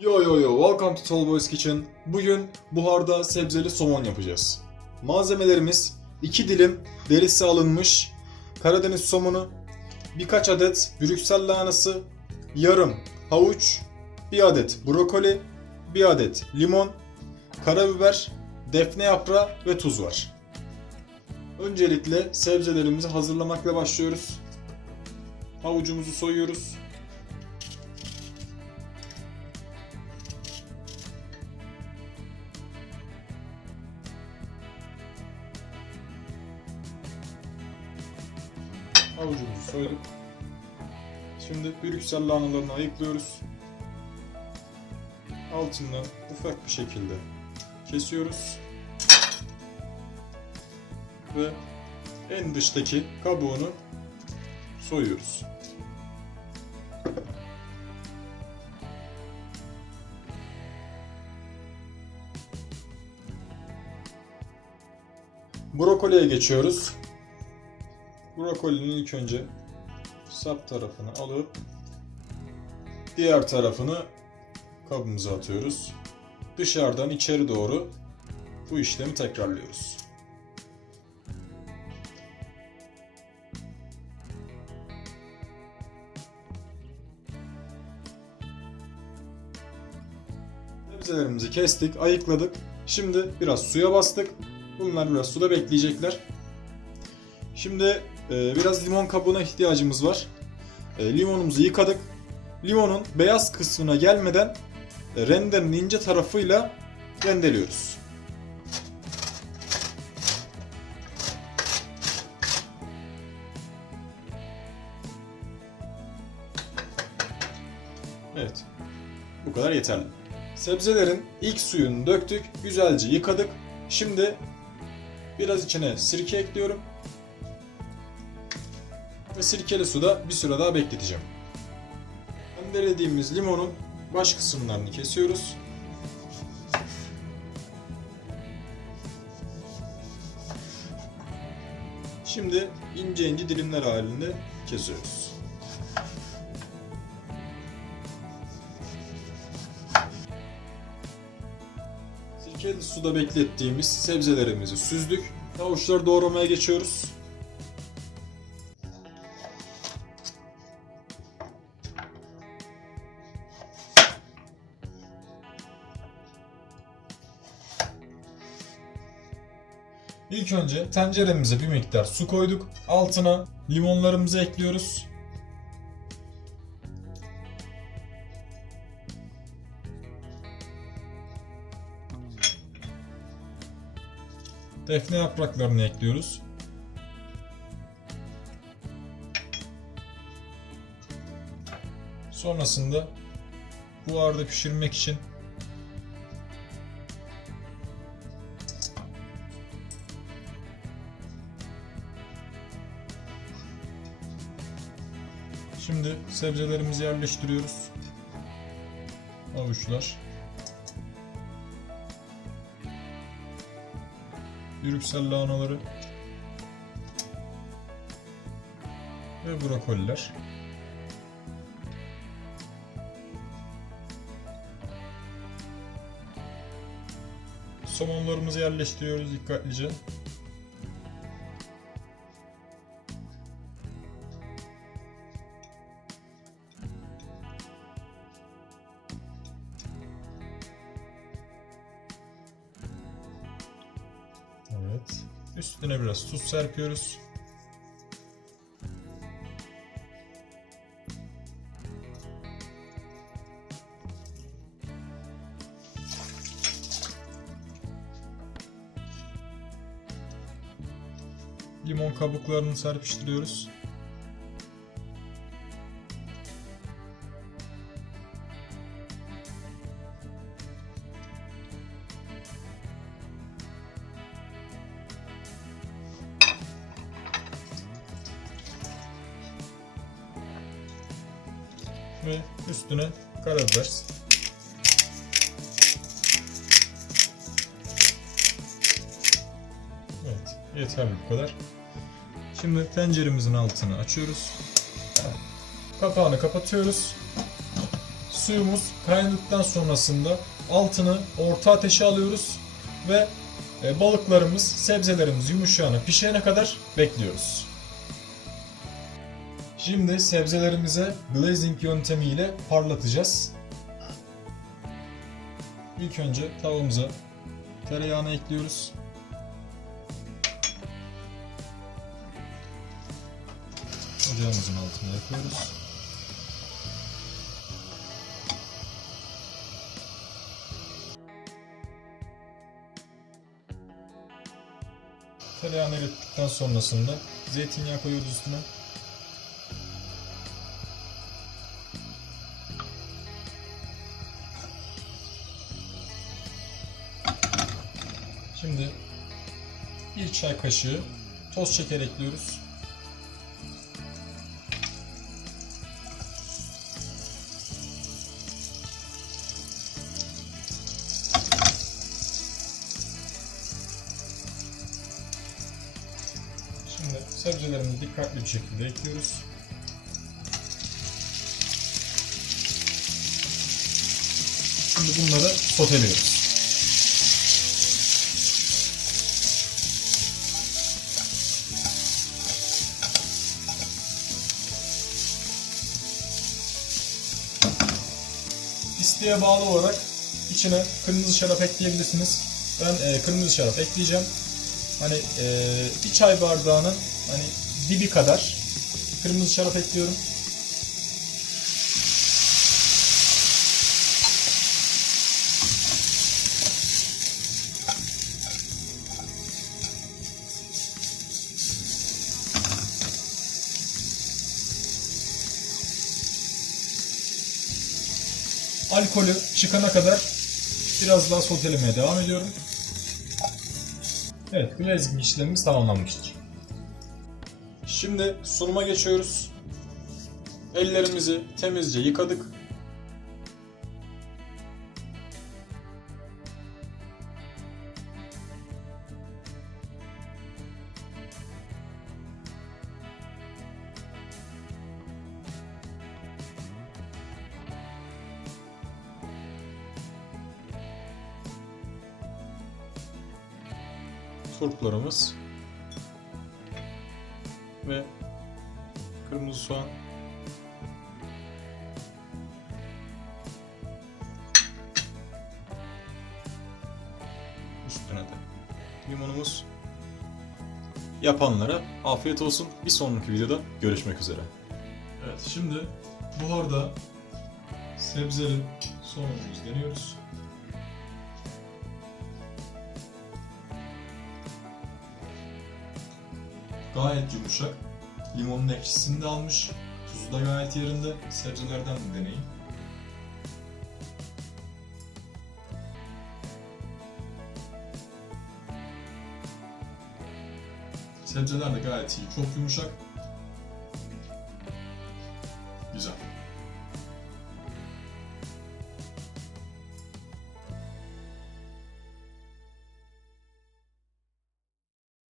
Yo yo yo, welcome to Tall Boys Kitchen. Bugün buharda sebzeli somon yapacağız. Malzemelerimiz 2 dilim derisi alınmış Karadeniz somonu, birkaç adet Brüksel lahanası, yarım havuç, bir adet brokoli, bir adet limon, karabiber, defne yaprağı ve tuz var. Öncelikle sebzelerimizi hazırlamakla başlıyoruz. Havucumuzu soyuyoruz. Soyduk. Şimdi Brüksel lahanalarını ayıklıyoruz. Altından ufak bir şekilde kesiyoruz. Ve en dıştaki kabuğunu soyuyoruz. Brokoliye geçiyoruz. Brokolinin ilk önce sap tarafını alıp diğer tarafını kabımıza atıyoruz. Dışarıdan içeri doğru bu işlemi tekrarlıyoruz. Sebzelerimizi kestik, ayıkladık. Şimdi biraz suya bastık. Bunlar biraz suda bekleyecekler. Şimdi e, biraz limon kabuğuna ihtiyacımız var. E, limonumuzu yıkadık. Limonun beyaz kısmına gelmeden e, rendenin ince tarafıyla rendeliyoruz. Evet. Bu kadar yeterli. Sebzelerin ilk suyunu döktük. Güzelce yıkadık. Şimdi biraz içine sirke ekliyorum. Ve sirkeli suda bir süre daha bekleteceğim. Rendelediğimiz limonun baş kısımlarını kesiyoruz. Şimdi ince ince dilimler halinde kesiyoruz. Sirkeli suda beklettiğimiz sebzelerimizi süzdük. Havuçları doğramaya geçiyoruz. Önce tenceremize bir miktar su koyduk. Altına limonlarımızı ekliyoruz. Defne yapraklarını ekliyoruz. Sonrasında buharda pişirmek için Şimdi sebzelerimizi yerleştiriyoruz. Avuçlar. Brüksel lahanaları. Ve brokoliler. Somonlarımızı yerleştiriyoruz dikkatlice. Üstüne biraz tuz serpiyoruz. Limon kabuklarını serpiştiriyoruz. Ve üstüne karabiber. Evet, yeterli bu kadar. Şimdi tenceremizin altını açıyoruz. Kapağını kapatıyoruz. Su Suyumuz kaynadıktan sonrasında altını orta ateşe alıyoruz ve e, balıklarımız, sebzelerimiz yumuşayana pişene kadar bekliyoruz. Şimdi sebzelerimize glazing yöntemiyle parlatacağız. İlk önce tavamıza tereyağını ekliyoruz. Ocağımızın altına yakıyoruz. Tereyağını erittikten sonrasında zeytinyağı koyuyoruz üstüne. Çay kaşığı toz şeker ekliyoruz. Şimdi sebzelerimizi dikkatli bir şekilde ekliyoruz. Şimdi bunları soteliyoruz. İsteğe bağlı olarak içine kırmızı şarap ekleyebilirsiniz. Ben e, kırmızı şarap ekleyeceğim. Hani e, bir çay bardağının hani dibi kadar kırmızı şarap ekliyorum. Alkolü çıkana kadar biraz daha sotelemeye devam ediyorum. Evet, glazing işlemimiz tamamlanmıştır. Şimdi sunuma geçiyoruz. Ellerimizi temizce yıkadık. Turplarımız ve kırmızı soğan üstüne de limonumuz yapanlara afiyet olsun. Bir sonraki videoda görüşmek üzere. Evet şimdi buharda sebzeli somonumuzu deniyoruz. Gayet yumuşak. Limonun ekşisini de almış. Tuzu da gayet yerinde. Sebzelerden de deneyin. Sebzeler de gayet iyi. Çok yumuşak.